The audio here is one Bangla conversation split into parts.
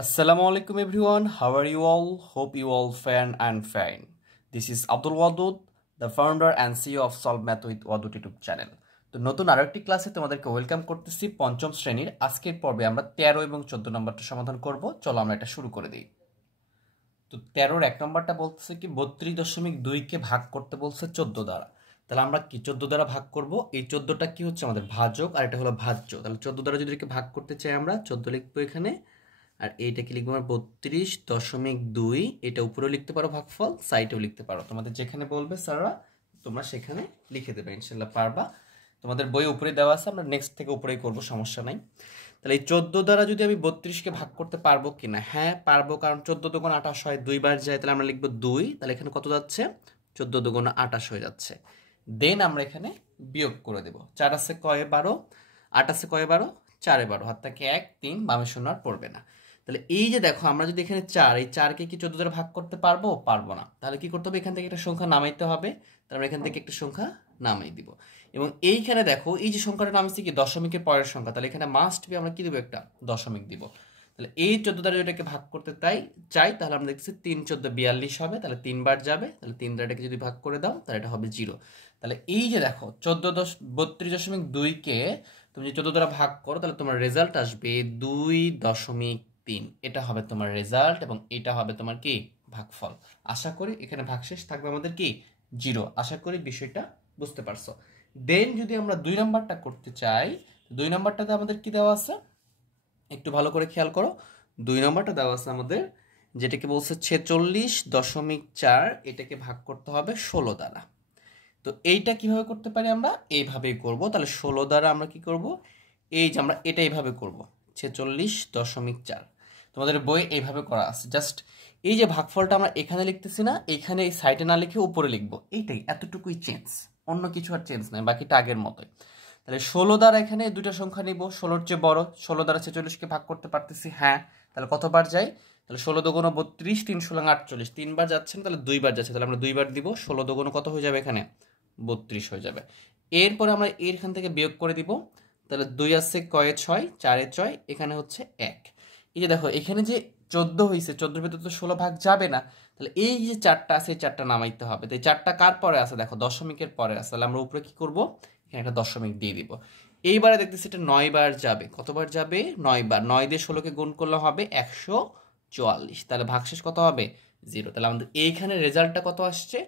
Assalamu alaikum everyone. How are you all? Hope you all fine and fine. This is Abdul Wadud, the founder and CEO of Solve Math with Wadud YouTube channel. তো নতুন আরেকটি ক্লাসে তোমাদেরকে ওয়েলকাম করতেছি পঞ্চম শ্রেণীর আজকের পর্বে আমরা 13 এবং 14 নম্বরটা সমাধান করব। চলো আমরা এটা শুরু করে দিই। তো 13 এক নম্বরটা বলতেছে কি 32.2 কে ভাগ করতে বলছে 14 দ্বারা। তাহলে আমরা কি 14 দ্বারা ভাগ করব। এই 14টা কি হচ্ছে আমাদের ভাজক আর এটা হলো ভাজ্য। তাহলে 14 দ্বারা যদি একে ভাগ করতে চাই আমরা 14 লিখবো এখানে, আর এইটাকে লিখবো আমরা 32.2। এটা উপরেও লিখতে পারো ভাগফল, সাইডেও লিখতে পারো, তোমাদের যেখানে বলবে স্যাররা তোমরা সেখানে লিখে দেবে, ইনশাল্লাহ পারবা। তোমাদের বই উপরে দেওয়া আছে, আমরা নেক্সট থেকে উপরেই করবো, সমস্যা নাই। তাহলে এই 14 দ্বারা যদি আমি 32কে ভাগ করতে পারবো কিনা, হ্যাঁ পারবো, কারণ 14 দুগুণ 28 হয়, 2 বার যায়, তাহলে আমরা লিখবো 2। তাহলে এখানে কত যাচ্ছে, 14 দুগুণ 28 হয়ে যাচ্ছে। দেন আমরা এখানে বিয়োগ করে দেবো, 4 আছে কয়ে 12, 8 আছে কয়ে 12, 4 12, হাত থেকে 1 3, বামে শূন্য আর পড়বে না। তাহলে এই যে দেখো আমরা যদি এখানে 4, এই 4কে কি 14 দ্বারা ভাগ করতে পারবো, পারবো না। তাহলে কি করতে হবে, এখান থেকে একটা সংখ্যা নামাইতে হবে। তাহলে আমরা এখান থেকে একটা সংখ্যা নামাই দিব, এবং এইখানে দেখো এই যে সংখ্যাটা নামিয়েছি কি দশমিকের পরের সংখ্যা, তাহলে এখানে মাস্ট বি আমরা কি দিব, একটা দশমিক দিব। তাহলে এই 14 দ্বারা এটাকে ভাগ করতে চাই, তাহলে আমরা দেখছি 3 14 42 হবে, তাহলে 3 বার যাবে, তাহলে 3 দ্বারা এটাকে যদি ভাগ করে দাও তাহলে এটা হবে 0। তাহলে এই যে দেখো 32.2 কে তুমি যদি 14 দ্বারা ভাগ করো তাহলে তোমার রেজাল্ট আসবে 2.3। এটা হবে তোমার রেজাল্ট, এবং এটা হবে তোমার কি ভাগফল। আশা করি এখানে ভাগশেষ থাকবে আমাদের কি 0। আশা করি বিষয়টা বুঝতে পারছো। দেন যদি আমরা 2 নাম্বারটা করতে চাই, 2 নাম্বারটাতে আমাদের কি দেওয়া আছে একটু ভালো করে খেয়াল করো। 2 নাম্বারটা দেওয়া আছে আমাদের, যেটাকে বলছে 46.4, এটাকে ভাগ করতে হবে 16 দ্বারা। তো এইটা কিভাবে করতে পারি, আমরা এইভাবেই করব। তাহলে 16 দ্বারা আমরা কি করব, এই যে আমরা এটা এইভাবে করব, 46.4। তোমাদের বই এইভাবে করা আছে। জাস্ট এই যে ভাগফলটা আমরা এখানে লিখতেছি না, এখানে এই সাইডে না লিখে উপরে লিখবো, এইটাই, এতটুকুই চেঞ্জ, অন্য কিছু আর চেঞ্জ নাই, বাকিটা আগের মতোই। তাহলে 16 দ্বারা এখানে দুইটা সংখ্যা নিব, 16-র চেয়ে বড়। 16 দ্বারা 46কে ভাগ করতে পারতেছি, হ্যাঁ। তাহলে কতবার যাই, তাহলে 16 দুগুণ 32, 3 ষোলো 48, 3 বার যাচ্ছে না, তাহলে 2 বার যাচ্ছে, তাহলে আমরা 2 বার দিব। 16 দুগুণ কত হয়ে যাবে, এখানে 32 হয়ে যাবে। এরপরে আমরা এখান থেকে বিয়োগ করে দিব, তাহলে 2 আছে কয়ে 6, 4 6, এখানে হচ্ছে 1। এই যে দেখো এখানে যে 14 হয়েছে, 14 ভিতরে তো 16 ভাগ যাবে না, তাহলে এই যে 4টা আছে, এই 4টা নামাইতে হবে। তো এই 4টা কার পরে আছে, দেখো দশমিকের পরে আছে, তাহলে আমরা উপরে কি করব, এখানে একটা দশমিক দিয়ে দিব। এইবারে দেখতেছি এটা 9 বার যাবে, কতবার যাবে, 9 বার। 9 দিয়ে 16কে গুণ করলে হবে 144, তাহলে ভাগশেষ কত হবে, 0। তাহলে আমাদের এইখানে রেজাল্টটা কত আসছে,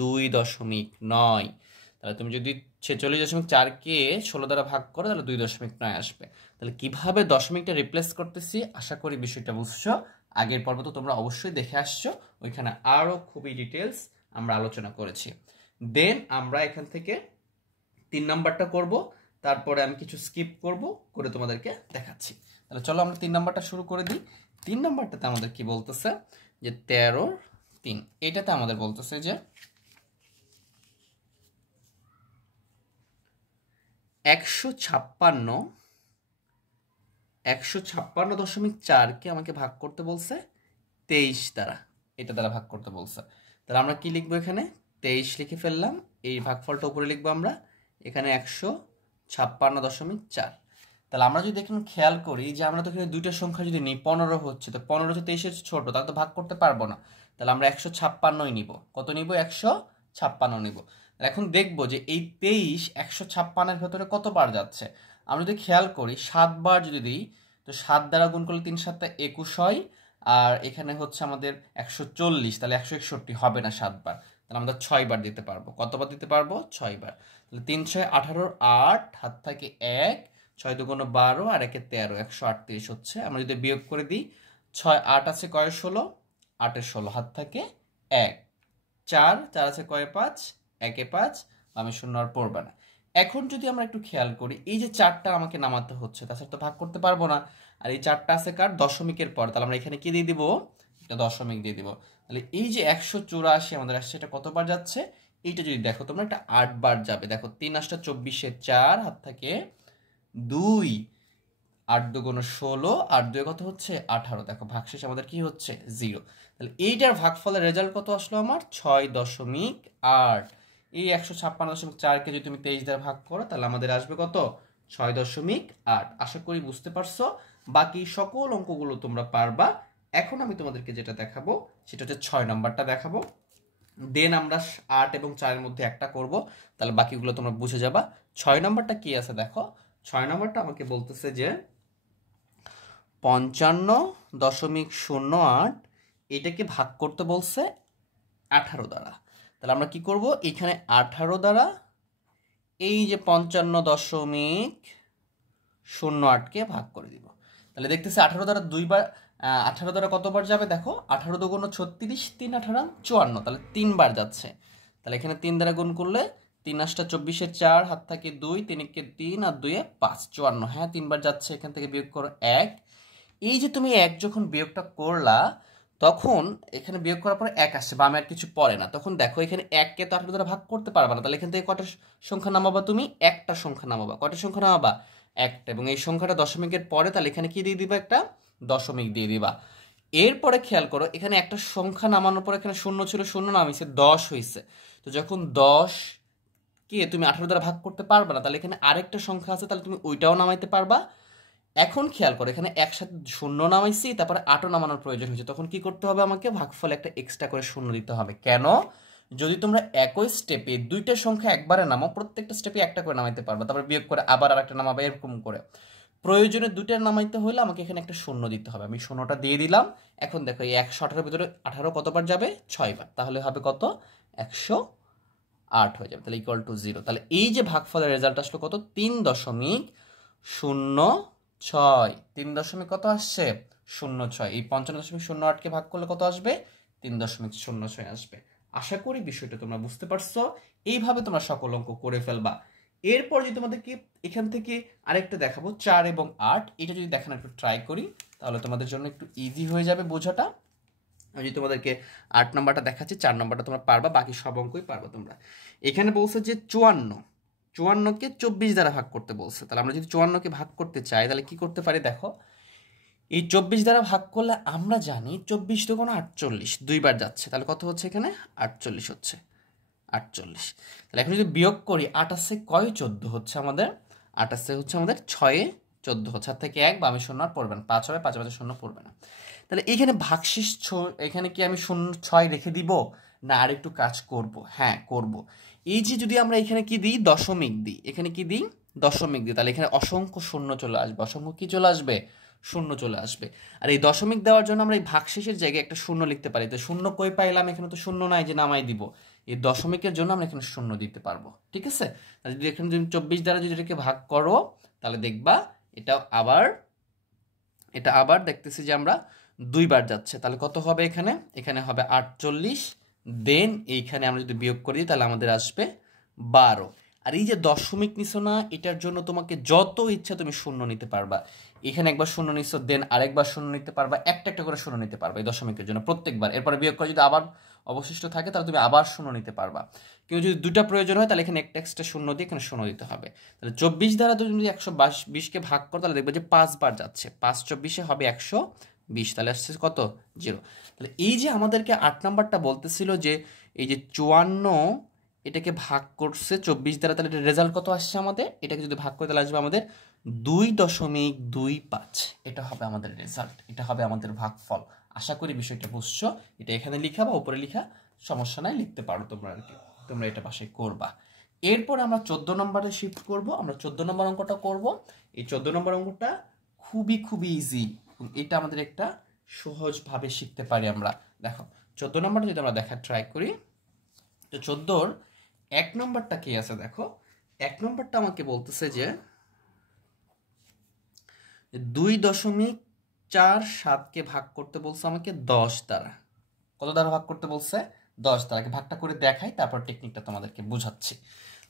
2.9। তাহলে তুমি যদি 46.4কে 16 দ্বারা ভাগ করো তাহলে 2.9 আসবে। তাহলে কিভাবে দশমিকটা রিপ্লেস করতেছি, আশা করি বিষয়টা বুঝছো। আগের পর্ব তো তোমরা অবশ্যই দেখে আসছো, ওইখানে আরো খুবই ডিটেলস আমরা আলোচনা করেছি। দেন আমরা এখান থেকে 3 নাম্বারটা করব, তারপরে আমি কিছু স্কিপ করে তোমাদেরকে দেখাচ্ছি। তাহলে চলো আমরা 3 নাম্বারটা শুরু করে দিই। 3 নাম্বারটাতে আমাদের কি বলতেছে, যে 13-3, এটাতে আমাদের বলতেছে যে 156.4কে আমাকে ভাগ করতে বলছে 23 দ্বারা, এটা দ্বারা ভাগ করতে বলছে। তাহলে আমরা কি লিখবো, এখানে 23 লিখে ফেললাম, এই ভাগফলটা উপরে লিখবো আমরা, এখানে 156.4। তাহলে আমরা যদি এখানে খেয়াল করি যে আমরা তো এখানে দুইটা সংখ্যা যদি নিই, 15 হচ্ছে, তো 15 হচ্ছে 23-এর ছোট, তাহলে তো ভাগ করতে পারবো না। তাহলে আমরা 156 নিব, কত নিব, 156 নিব। এখন দেখবো যে এই 23 156-এর ভেতরে কতবার যাচ্ছে। আমরা যদি খেয়াল করি 7 বার যদি দিই, তো 7 দ্বারা গুণ করলে 3 7 21 হয়, আর এখানে হচ্ছে আমাদের 140, তাহলে 161 হবে না 7 বার। তাহলে আমরা 6 বার দিতে পারবো, কতবার দিতে পারবো, 6 বার। তাহলে 3 6 18, 8 হাত থাকে 1, 6 দুগুণ 12 আর 1 13, 138 হচ্ছে। আমরা যদি বিয়োগ করে দিই, 6 8 আছে কয়ে 16, 8 16, হাত থাকে 1, 4 4 আছে কয়ে 5, 1 5, আমি শূন্য আর পড়বে না। এখন যদি আমরা একটু খেয়াল করি, এই যে 4টা আমাকে নামাতে হচ্ছে, তাছাড়া তো ভাগ করতে পারবো না। আর এই 4টা আছে কার, দশমিকের পর, তাহলে আমরা এখানে কি দিয়ে দিব, একটা দশমিক দিয়ে দিব। তাহলে এই যে 184 আমাদের আসছে, এটা কতবার যাচ্ছে, এইটা যদি দেখো তোমরা, এটা 8 বার যাবে। দেখো 3 8 24, 4 হাত থাকে 2, 8 দুগুণ 16, 8 2 কত হচ্ছে 18। দেখো ভাগশেষ আমাদের কি হচ্ছে, 0। তাহলে এইটার ভাগফলের রেজাল্ট কত আসলো আমার, 6.8। এই 156.4কে যদি তুমি 23 দ্বারা ভাগ করো তাহলে আমাদের আসবে কত, 6.8। আশা করি বুঝতে পারছো। বাকি সকল অঙ্কগুলো তোমরা পারবা। এখন আমি তোমাদেরকে যেটা দেখাবো সেটা হচ্ছে 6 নাম্বারটা দেখাবো, দেন আমরা 8 এবং 4-এর মধ্যে একটা করব, তাহলে বাকিগুলো তোমরা বুঝে যাবা। 6 নাম্বারটা কি আছে দেখো, 6 নাম্বারটা আমাকে বলতেছে যে 55.08 এটাকে ভাগ করতে বলছে 18 দ্বারা। তাহলে আমরা কি করব, এখানে 18 দ্বারা এই যে 55.08কে ভাগ করে দিব। তাহলে দেখতেছি 18 দ্বারা দুইবার, 18 দ্বারা কতবার যাবে দেখো, 18 দুগুণ 36, 3 18 54, তাহলে 3 বার যাচ্ছে। তাহলে এখানে 3 দ্বারা গুণ করলে 3 8 24, 4 হাত থাকে 2, 3 কে 3 আর 2 এ 5, 54। হ্যাঁ 3 বার যাচ্ছে, এখান থেকে বিয়োগ করো 1। এই যে তুমি 1 যখন বিয়োগটা করলা তখন এখানে বিয়োগ করার পরে 1 আসছে, বামে আর কিছু পড়ে না। তখন দেখো এখানে 1কে তো 18 দ্বারা ভাগ করতে পারবা না, তাহলে এখান থেকে কটা সংখ্যা নামাবা, তুমি একটা সংখ্যা নামাবা। কটা সংখ্যা নামাবা, একটা, এবং এই সংখ্যাটা দশমিকের পরে, তাহলে এখানে কি দিয়ে দিবা, একটা দশমিক দিয়ে দিবা। এরপরে খেয়াল করো এখানে একটা সংখ্যা নামানোর পর এখানে শূন্য ছিল, শূন্য নামিয়েছে, 10 হয়েছে। তো যখন 10 কে তুমি 18 দ্বারা ভাগ করতে পারবা না, তাহলে এখানে আরেকটা সংখ্যা আছে, তাহলে তুমি ওইটাও নামাইতে পারবা। এখন খেয়াল করো এখানে একসাথে শূন্য নামাইছি, তারপরে 8ও নামানোর প্রয়োজন হয়েছে, তখন কি করতে হবে, আমাকে ভাগফলে একটা এক্সট্রা করে শূন্য দিতে হবে। কেন, যদি তোমরা একই স্টেপে দুইটা সংখ্যা একবারে নামাও, প্রত্যেকটা স্টেপে একটা করে নামাইতে পারবা, তারপর বিয়োগ করে আবার আরেকটা নামাবে, এরকম করে। প্রয়োজনে দুইটা নামাইতে হলে আমাকে এখানে একটা শূন্য দিতে হবে, আমি শূন্যটা দিয়ে দিলাম। এখন দেখো এই 118-এর ভিতরে 18 কতবার যাবে, 6 বার, তাহলে হবে কত, 108 হয়ে যাবে, তাহলে ইকুয়াল টু 0। তাহলে এই যে ভাগফলের রেজাল্ট আসলো কত, 3.06, 3 কত আসছে, 06। এই 55.08কে ভাগ করলে কত আসবে, 3.06 আসবে। আশা করি বিষয়টা তোমরা বুঝতে পারছো। এইভাবে তোমরা সকল অঙ্ক করে ফেলবা। এরপর যদি তোমাদেরকে এখান থেকে আরেকটা দেখাবো 4 এবং 8, এটা যদি দেখানো একটু ট্রাই করি তাহলে তোমাদের জন্য একটু ইজি হয়ে যাবে বোঝাটা। আমি যদি তোমাদেরকে 8 নাম্বারটা দেখাচ্ছি, 4 নাম্বারটা তোমরা পারবা, বাকি সব অঙ্কই পারবা তোমরা। এখানে বলছে যে 54কে 24 দ্বারা ভাগ করতে বলছে। তাহলে আমরা যদি 54কে ভাগ করতে চাই তাহলে কি করতে পারি দেখো, এই 24 দ্বারা ভাগ করলে আমরা জানি 24 দুগুণ 48, দুইবার যাচ্ছে, তাহলে কত হচ্ছে এখানে, 48 হচ্ছে, 48। তাহলে এখন যদি বিয়োগ করি, 8 কয় 14 হচ্ছে আমাদের, 8 হচ্ছে আমাদের 6 14 হচ্ছে, হাত থেকে 1 বামে শূন্য আর পড়বে না, 5 হবে, 5 বাজে শূন্য পড়বে না। তাহলে এইখানে ভাগশেষ এখানে কি আমি 6 রেখে দিব, না আর একটু কাজ করব, হ্যাঁ করব। এই যে যদি আমরা এখানে কি দিই, দশমিক দিই, এখানে কি দিই, দশমিক দিই, তাহলে এখানে অসংখ্য শূন্য চলে আসবে, অসংখ্য কি চলে আসবে, শূন্য চলে আসবে। আর এই দশমিক দেওয়ার জন্য আমরা এই ভাগশেষের জায়গায় একটা শূন্য লিখতে পারি। তো শূন্য কই পাইলাম, এখানে তো শূন্য নাই যে নামাই দিব, এই দশমিকের জন্য আমরা এখানে শূন্য দিতে পারবো, ঠিক আছে। তাহলে যদি এখানে তুমি 24 দ্বারা যদি এটাকে ভাগ করো তাহলে দেখবা এটা আবার দেখতেছি যে আমরা দুইবার যাচ্ছে, তাহলে কত হবে এখানে, এখানে হবে 48, দেন এইখানে আমরা যদি বিয়োগ করি তাহলে আমাদের আসবে 12। আর এই যে দশমিক নিছো না, এটার জন্য তোমাকে যত ইচ্ছা তুমি শূন্য নিতে পারবা। এখানে একবার শূন্য নিছো, দেন আরেকবার শূন্য নিতে পারবা, একটা একটা করে শূন্য নিতে পারবা এই দশমিকের জন্য প্রত্যেকবার। এরপরে বিয়োগ করে যদি আবার অবশিষ্ট থাকে তাহলে তুমি আবার শূন্য নিতে পারবা। কিন্তু যদি দুটা প্রয়োজন হয় তাহলে এখানে একটা এক্সট্রা শূন্য দিয়ে এখানে শূন্য দিতে হবে। তাহলে 24 দ্বারা যদি 120কে ভাগ করো তাহলে দেখবে যে 5 বার যাচ্ছে, 5 24 হবে 120, তাহলে আসছে কত, 0। তাহলে এই যে আমাদেরকে 8 নাম্বারটা বলতেছিল যে এই যে 54 এটাকে ভাগ করছে 24 দ্বারা, তাহলে এটা রেজাল্ট কত আসছে আমাদের, এটাকে যদি ভাগ করে তাহলে আসবে আমাদের 2.25, এটা হবে আমাদের রেজাল্ট, এটা হবে আমাদের ভাগফল। আশা করি বিষয়টা বুঝছো। এটা এখানে লিখা বা উপরে লিখা সমস্যা নাই, লিখতে পারো তোমরা আর কি, তোমরা এটা বাসায় করবা। এরপর আমরা 14 নম্বরে শিফট করব, আমরা 14 নম্বর অঙ্কটা করব। এই 14 নম্বর অঙ্কটা খুবই ইজি, এটা আমাদের একটা সহজভাবে শিখতে পারি আমরা। দেখো 14 নম্বরটা যদি আমরা দেখার ট্রাই করি, তো 14-র 1 নম্বরটা কি আছে দেখো, 1 নম্বরটা আমাকে বলতেছে যে 2.47কে ভাগ করতে বলছে আমাকে 10 দ্বারা। কত দ্বারা ভাগ করতে বলছে, 10 দ্বারা। ভাগটা করে দেখাই, তারপর টেকনিকটা তোমাদেরকে বুঝাচ্ছি।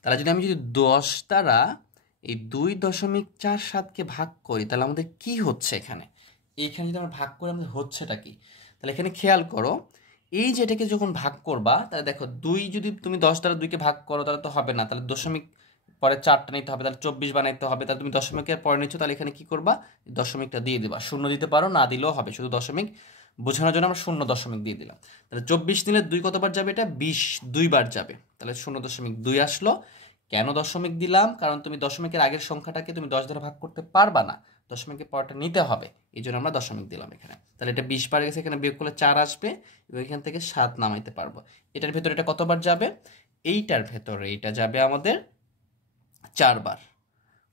তাহলে যদি আমি 10 দ্বারা এই 2.47কে ভাগ করি তাহলে আমাদের কি হচ্ছে এখানে, এইখানে যদি আমরা ভাগ করে আমাদের হচ্ছেটা কি, তাহলে এখানে খেয়াল করো এই যে এটাকে যখন ভাগ করবা তাহলে দেখো 2 যদি তুমি 10 দ্বারা 2কে ভাগ করো তাহলে তো হবে না, তাহলে দশমিক পরে 4টা নিতে হবে, তাহলে 24 বানাইতে হবে। তাহলে তুমি দশমিকের পরে নিচ্ছ, তাহলে এখানে কি করবা, দশমিকটা দিয়ে দিবা, শূন্য দিতে পারো, না দিলেও হবে, শুধু দশমিক বোঝানোর জন্য আমরা 0.2 দিয়ে দিলাম। তাহলে 24 নিলে 2 কতবার যাবে, এটা 20 দুইবার যাবে, তাহলে 0.2 আসলো। কেন দশমিক দিলাম, কারণ তুমি দশমিকের আগের সংখ্যাটাকে তুমি 10 দ্বারা ভাগ করতে পারবা না, দশমিকের পরটা নিতে হবে, এই জন্য আমরা দশমিক দিলাম এখানে। তাহলে এটা 20 বার গেছে, এখানে বিয়োগ করলে 4 আসবে এবং এখান থেকে 7 নামাইতে পারবো। এটার ভেতরে এটা কতবার যাবে? এইটার ভেতরে এটা যাবে আমাদের 4 বার।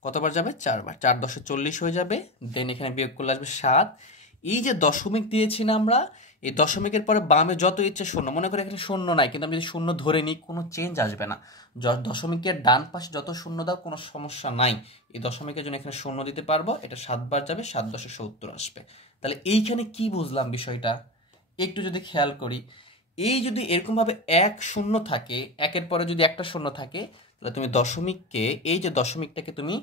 কতবার যাবে? 4 বার। 4 10 40 হয়ে যাবে, দেন এখানে বিয়োগ করলে আসবে 7। এই যে দশমিক দিয়েছি না আমরা, এই দশমিকের পরে বামে যত ইচ্ছে শূন্য, মনে করি এখানে শূন্য নাই, কিন্তু আমি যদি শূন্য ধরে নিই কোনো চেঞ্জ আসবে না। দশমিকের ডান পাশে যত শূন্য দাও কোনো সমস্যা নাই, এই দশমিকের জন্য এখানে শূন্য দিতে পারবো। এটা 7 বার যাবে, 7 10 70 আসবে। তাহলে এইখানে কি বুঝলাম বিষয়টা একটু যদি খেয়াল করি, এই যদি এরকমভাবে 1 শূন্য থাকে, একের পরে যদি একটা শূন্য থাকে, তাহলে তুমি দশমিককে, এই যে দশমিকটাকে তুমি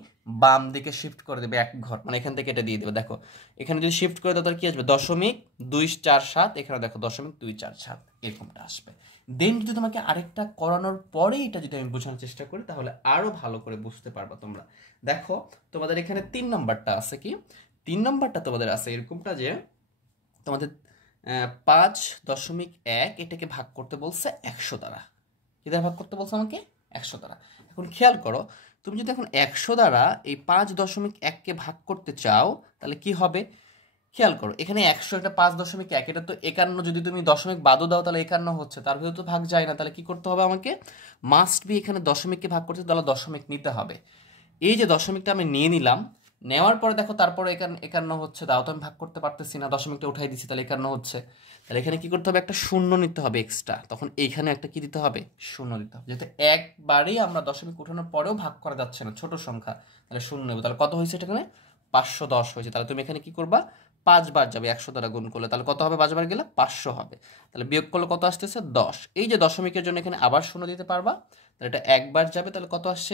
বাম দিকে শিফট করে দেবে 1 ঘর, মানে এখান থেকে এটা দিয়ে দেবে। দেখো এখানে যদি শিফট করে দাও তাহলে কি আসবে? 0.247, এখানে দেখো 0.247 এরকমটা আসবে। দেন যদি তোমাকে আরেকটা করানোর পরে এটা যদি আমি বোঝানোর চেষ্টা করি, তাহলে আরো ভালো করে বুঝতে পারবা তোমরা। দেখো তোমাদের এখানে 3 নাম্বারটা আছে, কি 3 নাম্বারটা তোমাদের আছে এরকমটা যে তোমাদের 5.1 এটাকে ভাগ করতে বলছে 100 দ্বারা। কি দ্বারা ভাগ করতে বলছে আমাকে? 100 দ্বারা। এখন খেয়াল করো, তুমি যদি এখন 100 দ্বারা এই 5.1কে ভাগ করতে চাও তাহলে কি হবে? খেয়াল করো, এখানে 100, এটা 5.1, এটা তো 51, যদি তুমি দশমিক বাদও দাও তাহলে 51 হচ্ছে, তার ভিতরে তো ভাগ যায় না। তাহলে কি করতে হবে আমাকে? মাস্ট বি এখানে দশমিককে ভাগ করতে তাহলে দশমিক নিতে হবে। এই যে দশমিকটা আমি নিয়ে নিলাম, নেওয়ার পরে দেখো তারপরে 51 হচ্ছে, দাও তো আমি ভাগ করতে পারতেছি না, দশমিকটা উঠাই দিচ্ছি, তাহলে 51 হচ্ছে। তাহলে এখানে কি করতে হবে? একটা শূন্য নিতে হবে এক্সট্রা, তখন এইখানে একটা কি দিতে হবে? শূন্য দিতে হবে। যেহেতু একবারেই আমরা দশমিক উঠানোর পরেও ভাগ করা যাচ্ছে না, ছোট সংখ্যা, তাহলে শূন্য নেব। তাহলে কত হয়েছে এটা? এখানে 510 হয়েছে। তাহলে তুমি এখানে কি করবা? 5 বার যাবে 100 দ্বারা গুণ করলে, তাহলে কত হবে? 5 বার গেলে 500 হবে। তাহলে বিয়োগ করলে কত আসতেছে? 10। এই যে দশমিকের জন্য এখানে আবার শূন্য দিতে পারবা, তাহলে এটা একবার যাবে, তাহলে কত আসছে?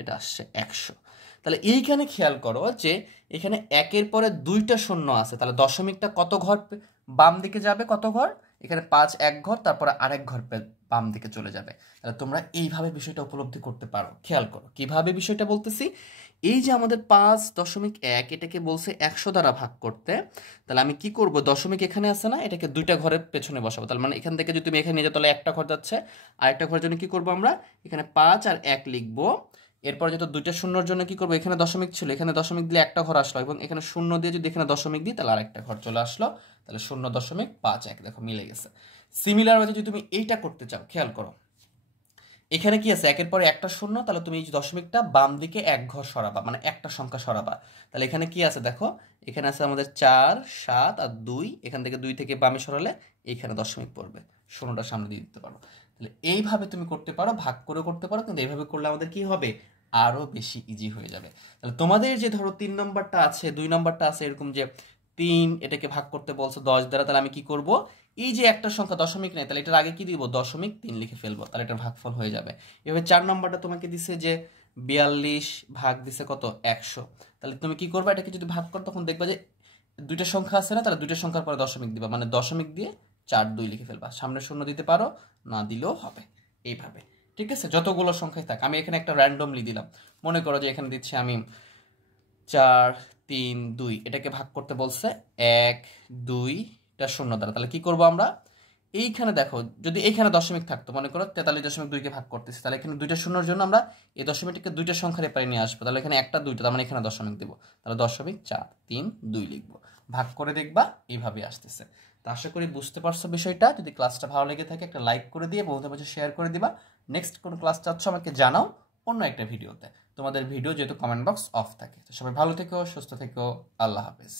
এটা আসছে 100। তাহলে এইখানে খেয়াল করো যে এখানে একের পরে 2টা শূন্য আছে, তাহলে দশমিকটা কত ঘর বাম দিকে যাবে? কত ঘর? এখানে 5 1 ঘর, তারপরে আরেক ঘর বাম দিকে চলে যাবে। তাহলে তোমরা এইভাবে বিষয়টা উপলব্ধি করতে পারো। খেয়াল করো কিভাবে বিষয়টা বলতেছি। এই যে আমাদের 5.1 এটাকে বলছে 100 দ্বারা ভাগ করতে, তাহলে আমি কি করব? দশমিক এখানে আছে না, এটাকে 2টা ঘরের পেছনে বসাবো। তাহলে মানে এখান থেকে যদি তুমি এখানে নিয়ে যাও তাহলে একটা ঘর যাচ্ছে, আরেকটা ঘরের জন্য কি করব আমরা? এখানে 5 আর 1 লিখবো। এরপর যেহেতু 2টা শূন্যর জন্য কি করবো? এখানে দশমিক ছিল, এখানে দশমিক দিলে একটা ঘর আসলো, এবং এখানে শূন্য দিয়ে যদি এখানে দশমিক দিই তাহলে আরেকটা ঘর চলে আসলো। তাহলে 0.51 দেখো মিলে গেছে। সিমিলার ওয়ে যদি তুমি এইটা করতে চাও, খেয়াল করো এখানে কি আছে? একের পরে একটা শূন্য, তাহলে তুমি এই দশমিকটা বাম দিকে 1 ঘর সরাবা, মানে একটা সংখ্যা সরাবা। তাহলে এখানে কি আছে দেখো, এখানে আছে আমাদের 4 7 আর 2, এখান থেকে 2 থেকে বামে সরালে এইখানে দশমিক পড়বে, শূন্যটা সামনে দিয়ে দিতে পারো। তাহলে এইভাবে তুমি করতে পারো, ভাগ করে করতে পারো, কিন্তু এইভাবে করলে আমাদের কি হবে? আরো বেশি ইজি হয়ে যাবে। তাহলে তোমাদের যে ধরো 3 নম্বরটা আছে, 2 নম্বরটা আছে, এরকম যে 3 এটাকে ভাগ করতে বলছো 10 দ্বারা, তাহলে আমি কি করব? এই যে একটা সংখ্যা দশমিক নেই, তাহলে এটার আগে কি দিব? 0.3 লিখে ফেলবো, তাহলে এটার ভাগফল হয়ে যাবে। এভাবে 4 নম্বরটা তোমাকে দিছে যে 42 ভাগ দিছে কত? 100। তাহলে তুমি কি করবে? এটাকে যদি ভাগ করো তখন দেখবা যে 2টা সংখ্যা আছে না, তাহলে 2টা সংখ্যার পরে দশমিক দিবা, মানে দশমিক দিয়ে 4 2 লিখে ফেলবা, সামনে শূন্য দিতে পারো, না দিলেও হবে। এইভাবে ঠিক আছে, যতগুলো সংখ্যাই থাক। আমি এখানে একটা র্যান্ডমলি দিলাম, মনে করো যে এখানে দিচ্ছি আমি 4 3 2, এটাকে ভাগ করতে বলছে 1 2টা শূন্য দ্বারা। তাহলে কি করব আমরা? এইখানে দেখো যদি এইখানে দশমিক থাকতো, মনে করো 43.2কে ভাগ করতেছি, তাহলে এখানে 2টা শূন্যর জন্য আমরা এই দশমিকটাকে 2টা সংখ্যার এপারে নিয়ে আসবো। তাহলে এখানে একটা 2টা, তার মানে এখানে দশমিক দেবো, তাহলে 0.4 3 2 লিখবো। ভাগ করে দেখবা এইভাবে আসতেছে। তো আশা করি বুঝতে পারছো বিষয়টা। যদি ক্লাসটা ভালো লেগে থাকে একটা লাইক করে দিয়ে বন্ধুদের মাঝে শেয়ার করে দিবা। নেক্সট কোন ক্লাস চাচ্ছ আমাকে জানাও অন্য একটা ভিডিওতে। তোমাদের ভিডিও যেহেতু কমেন্ট বক্স অফ থাকে। তো সবাই ভালো থেকো, সুস্থ থেকো, আল্লাহ হাফেজ।